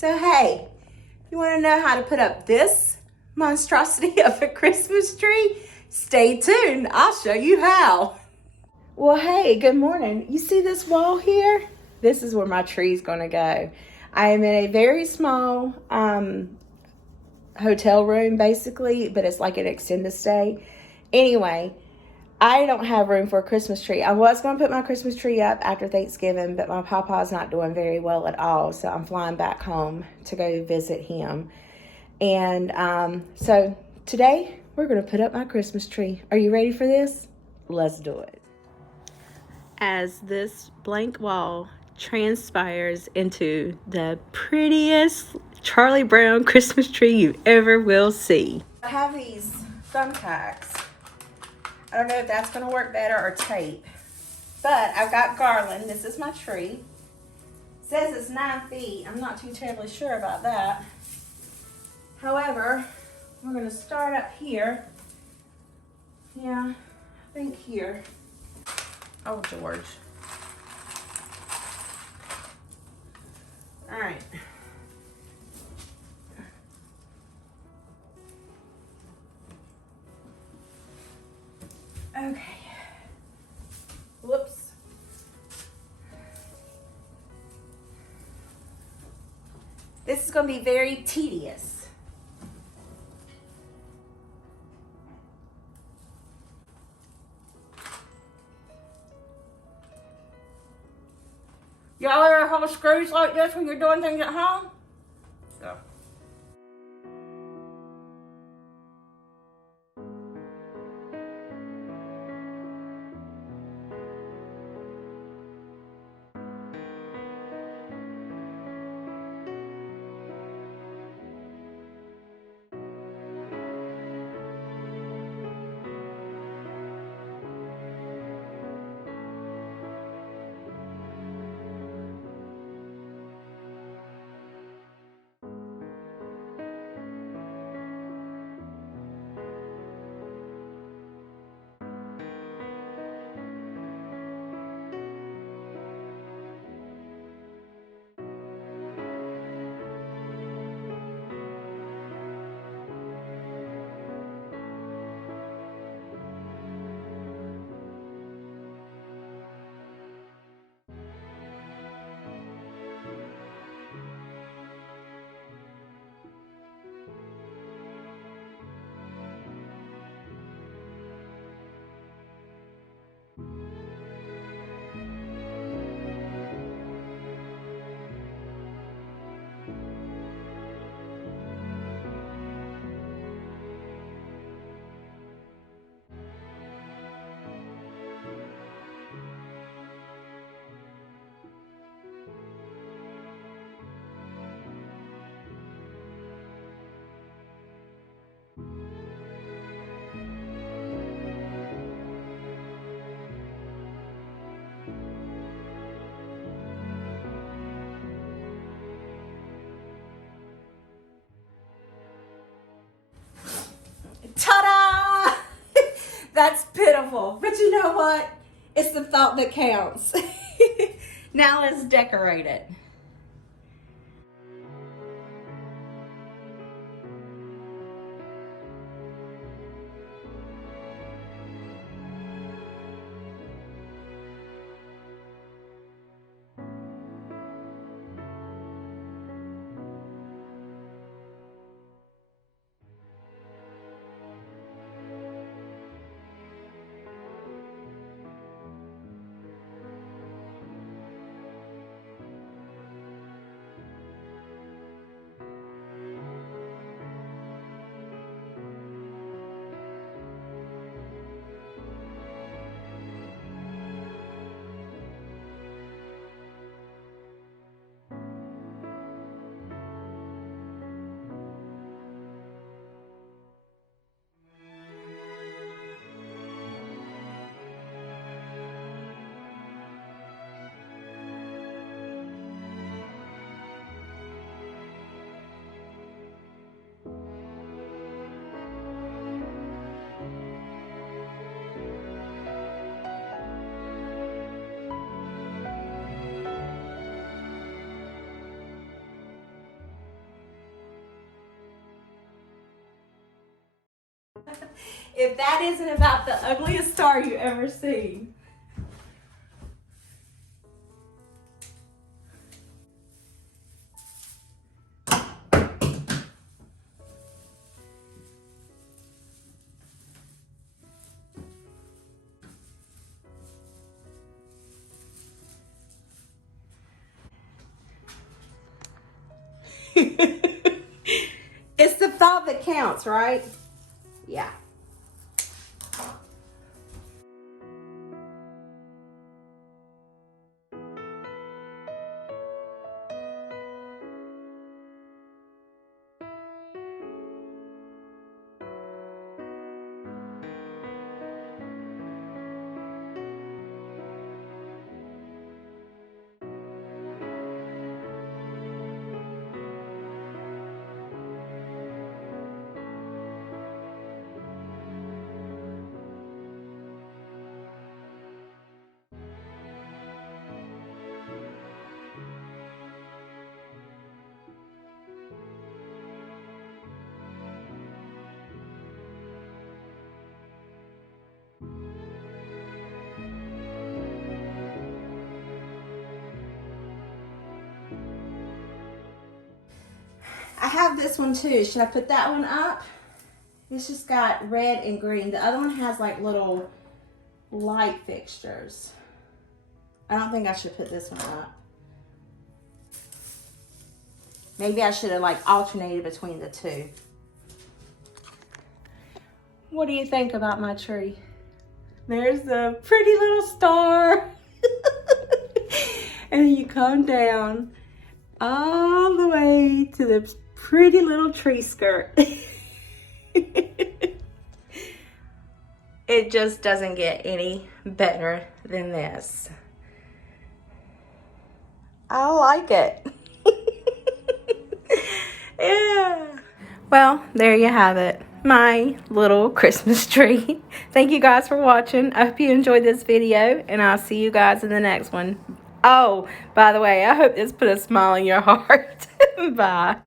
So hey, you want to know how to put up this monstrosity of a Christmas tree? Stay tuned, I'll show you how. Well, hey, good morning. You see this wall here? This is where my tree's gonna go. I am in a very small hotel room basically, but it's like an extended stay. Anyway, I don't have room for a Christmas tree. I was going to put my Christmas tree up after Thanksgiving, but my papa's not doing very well at all, so I'm flying back home to go visit him. And so today we're going to put up my Christmas tree. Are you ready for this? Let's do it. As this blank wall transpires into the prettiest Charlie Brown Christmas tree you ever will see. I have these thumbtacks. I don't know if that's going to work better or tape. But I've got garland. This is my tree. It says it's 9 feet. I'm not too terribly sure about that. However, we're going to start up here. Yeah, I think here. Oh, George. All right. Okay. Whoops. This is going to be very tedious. Y'all ever hold screws like this when you're doing things at home? So. Ta-da! That's pitiful. But you know what? It's the thought that counts. Now let's decorate it. If that isn't about the ugliest star you ever seen. It's the thought that counts, right? Yeah. I have this one too. Should I put that one up? It's just got red and green. The other one has like little light fixtures. I don't think I should put this one up. Maybe I should have like alternated between the two. What do you think about my tree? There's the pretty little star. And then you come down all the way to the pretty little tree skirt. It just doesn't get any better than this. I like it. Yeah. Well, there you have it. My little Christmas tree. Thank you guys for watching. I hope you enjoyed this video, and I'll see you guys in the next one. Oh, by the way, I hope this put a smile in your heart. Bye.